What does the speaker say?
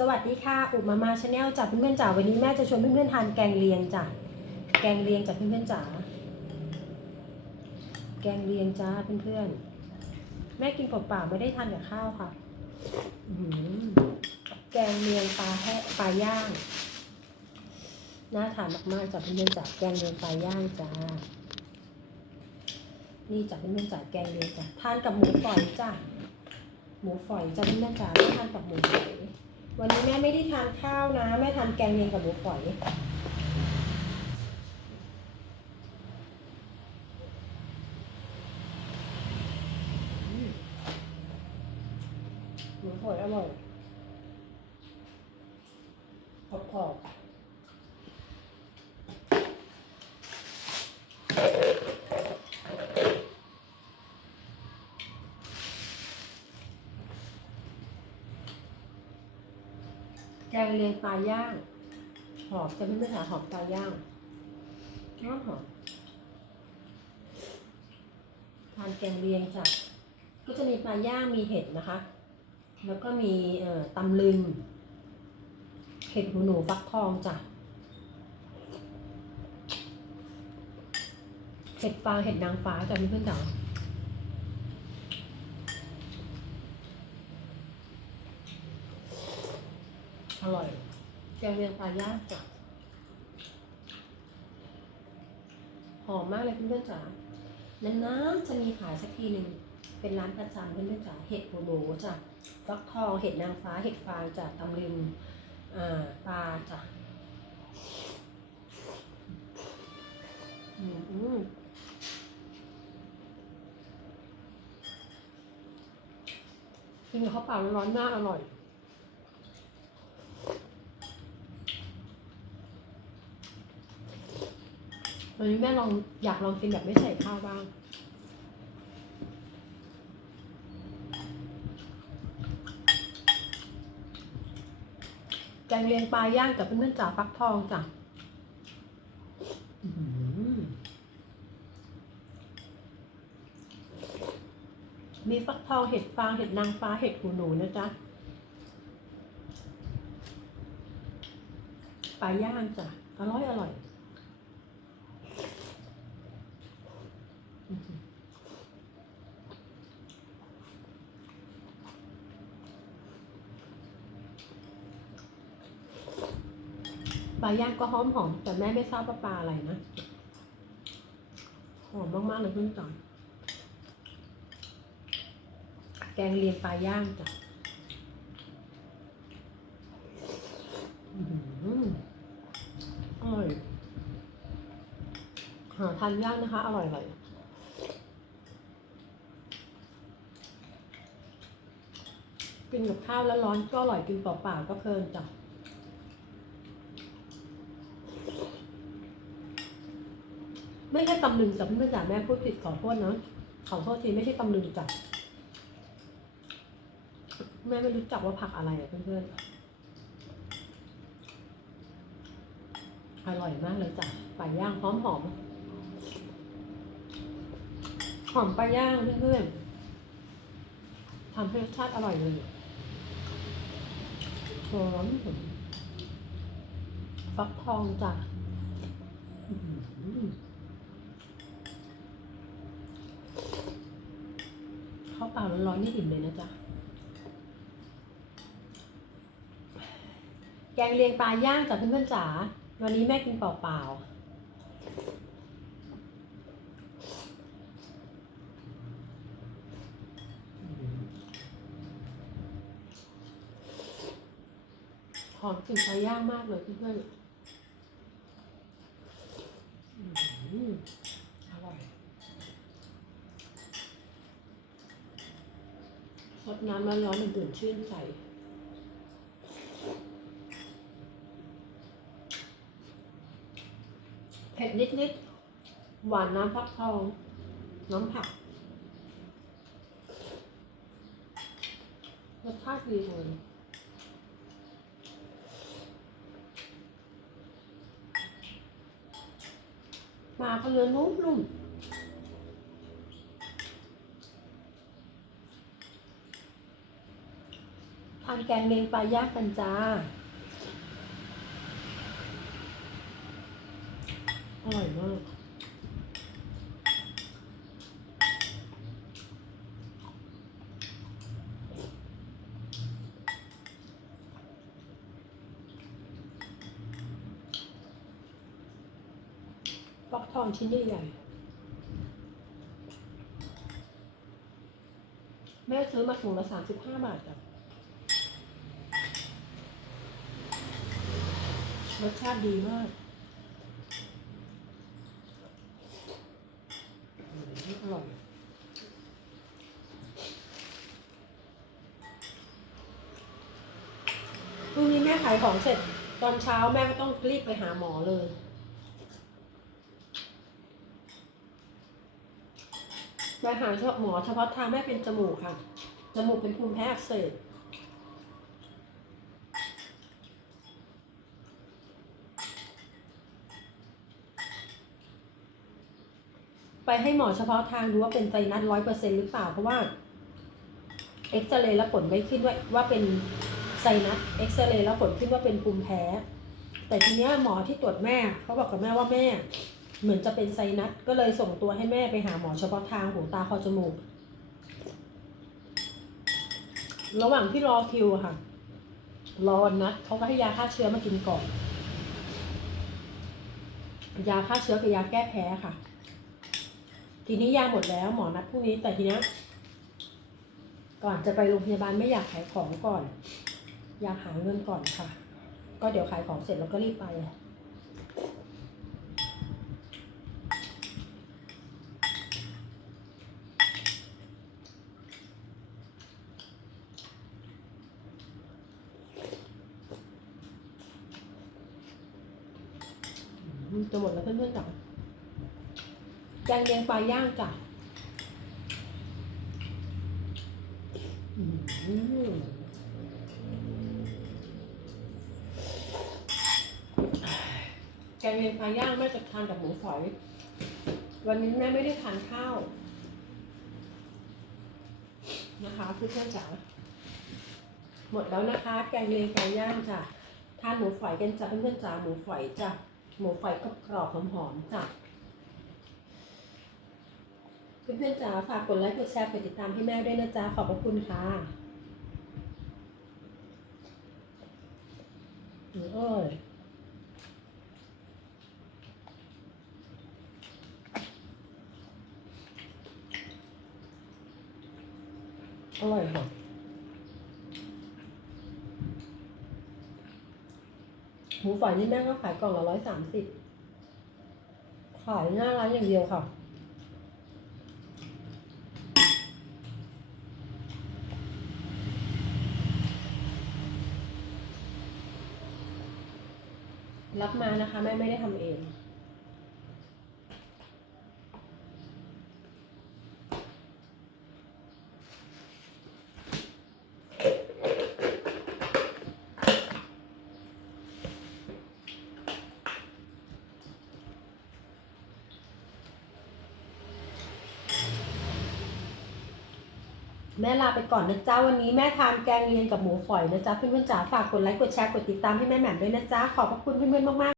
สวัสดีค่ะอุมามาชาแนลจากเพื่อนๆจ๋าวันนี้แม่จะชวนเพื่อนๆทานแกงเลียงจ้ะแกงเลียงจากเพื่อนๆจ๋าแกงเลียงจ้าเพื่อนๆแม่กินเปล่าๆไม่ได้ทานกับข้าวค่ะอแกงเลียงปลาแห้ปลาย่างน่าทานมากๆจากเพื่อนๆจ๋าแกงเลียงปลาย่างจ้านี่จากเพื่อนๆจ๋าแกงเลียงจ้ะทานกับหมูฝอยจ้ะหมูฝอยจ้ะเพื่อนๆจ๋าไม่ทานกับหมูฝอย วันนี้แม่ไม่ได้ทานข้าวนะ แม่ทานแกงเลียงกับหมูฝอยหมูฝอยอร่อยขอบขอบแก งเลียงปลาย่าง หอมจะไม่ไม่หาหอมปลาย่างน้ำหอมทานแกงเลียงจ้ะก็จะมีปลาย่างมีเห็ดนะคะ แล้วก็มีเอ่อตำลึง เห็ดหูหนูฟักทองจ้ะเห็ดฟางเห็ดนางฟ้าจ้ะเพื่อนๆจ๋า ร่อยแกงเลียงปลาย่างจ้ะหอมมากเลยเพื่อนๆจ๋านานๆจะมีขายสักทีหนึ่งเป็นร้านประจำเพื่อนๆจ๋าเห็ดหูหนูจ้ะฟักทองเห็ดนางฟ้าเห็ดฟางจ้ะตำลึงอ่าปลาจ้ะอืมอืมกินกับข้าวเปล่าร้อนๆมากอร่อย วันนี้แม่ลองอยากลองกินแบบไม่ใส่ข้าวบ้าง แกงเลียงปลาย่างกับเพื่อนๆจ๋าฟักทองจ้ะมีฟักทองเห็ดฟางเห็ดนางฟ้าเห็ดหูหนูนะจ๊ะปลาย่างจ้ะอร่อยอร่อย ปลาย่างก็หอมหอมแต่แม่ไม่ทราบว่าปลาอะไรนะ หอมมากๆเลยเพื่อนจ๋าแกงเลียงปลาย่างจ้ะอื้อหืออร่อยหาทานยากนะคะ อร่อยเลยกินกับข้าวแล้วร้อนก็อร่อยกินเปล่าๆก็เพลินจ้ะ ไม่ใช่ตำลึงจ้ะเพื่อนๆจ๋าแม่พูดผิดขอโทษนะขอโทษทีไม่ใช่ตำลึงจ้ะแม่ไม่รู้จักว่าผักอะไรอะเพื่อนๆอร่อยมากเลยจ้ะปลาย่างหอมหอมหอมปลาย่างเพื่อนๆทำให้รสชาติอร่อยเลยหอมฟักทองจ้ะอื้อหือ ข้าวเปล่าร้อนๆนี่อิ่มเลยนะจ๊ะ แกงเลียงปลาย่างจ้ะเพื่อนๆจ๋า วันนี้แม่กินเปล่าๆหอมกลิ่นปลาย่างมากเลยเพื่อนๆอื้อหืออร่อย ซดน้ำร้อนๆดื่นชื่นใจเผ็ดนิดๆ หวานน้ำฟักทอง น้ำผัก รสชาติดีเลยปลาก็เนื้อนุ่มๆ ทานแกงเลงปลาย่างกันจ้า อร่อยมาก ฟักทองชิ้นใหญ่ๆแม่ซื้อมาถุงละสามสิบห้าบาทจ้ะ รสชาติดีมากอืมอร่อยพรุ่งนี้แม่ขายของเสร็จ ตอนเช้าแม่ก็ต้องรีบไปหาหมอเลยไปหาหมอเฉพาะทางแม่เป็นจมูกค่ะ จมูกเป็นภูมิแพ้อักเสบ ไปให้หมอเฉพาะทางดูว่าเป็นไซนัสร้อยเปอร์เซ็นหรือเปล่า เพราะว่าเอ็กซเรย์แล้วผลไม่ขึ้นว่าว่าเป็นไซนัสเอ็กซเรย์แล้วผลขึ้นว่าเป็นภูมิแพ้ แต่ทีเนี้ยหมอที่ตรวจแม่เขาบอกกับแม่ว่าแม่ เหมือนจะเป็นไซนัสก็เลยส่งตัวให้แม่ไปหาหมอเฉพาะทางหูตาคอจมูก ระหว่างที่รอคิวค่ะ รอวันนัดเขาก็ให้ยาฆ่าเชื้อมากินก่อน ยาฆ่าเชื้อกับยาแก้แพ้ค่ะ ทีนี้ยาหมดแล้วหมอนัดพรุ่งนี้แต่ทีนี้ก่อนจะไปโรงพยาบาลไม่อยากขายของก่อน อยากหาเงินก่อนค่ะ ก็เดี๋ยวขายของเสร็จแล้วก็รีบไปจะหมดแล้วเพื่อนๆจ้ะ แกงเลียงปลาย่างจ้ะแกงเลียงปลาย่างแม่จะทานกับหมูฝอย วันนี้แม่ไม่ได้ทานข้าว นะคะเพื่อนๆจ๋าหมดแล้วนะคะ แกงเลียงปลาย่างจ้ะทานหมูฝอยกันจ้ะเพื่อนๆจ๋าหมูฝอยจ้ะหมูฝอยกรอบๆหอมๆจ้ะ เพื่อนๆจ๋าฝากกดไลค์กดแชร์กดติดตามให้แม่ด้วยนะจ๊ะขอบพระคุณค่ะอืมอร่อยอร่อยค่ะหมูฝอยนี่แม่ก็ขายกล่องละร้อยสามสิบขายหน้าร้านอย่างเดียวค่ะ รับมานะคะแม่ไม่ได้ทำเอง แม่ลาไปก่อนนะจ๊ะวันนี้แม่ทานแกงเลียงกับหมูฝอยนะจ๊ะเพื่อนๆจ๋าฝากกดไลค์กดแชร์กดติดตามให้แม่แหม่มด้วยนะจ๊ะขอบพระคุณเพื่อนๆมากๆ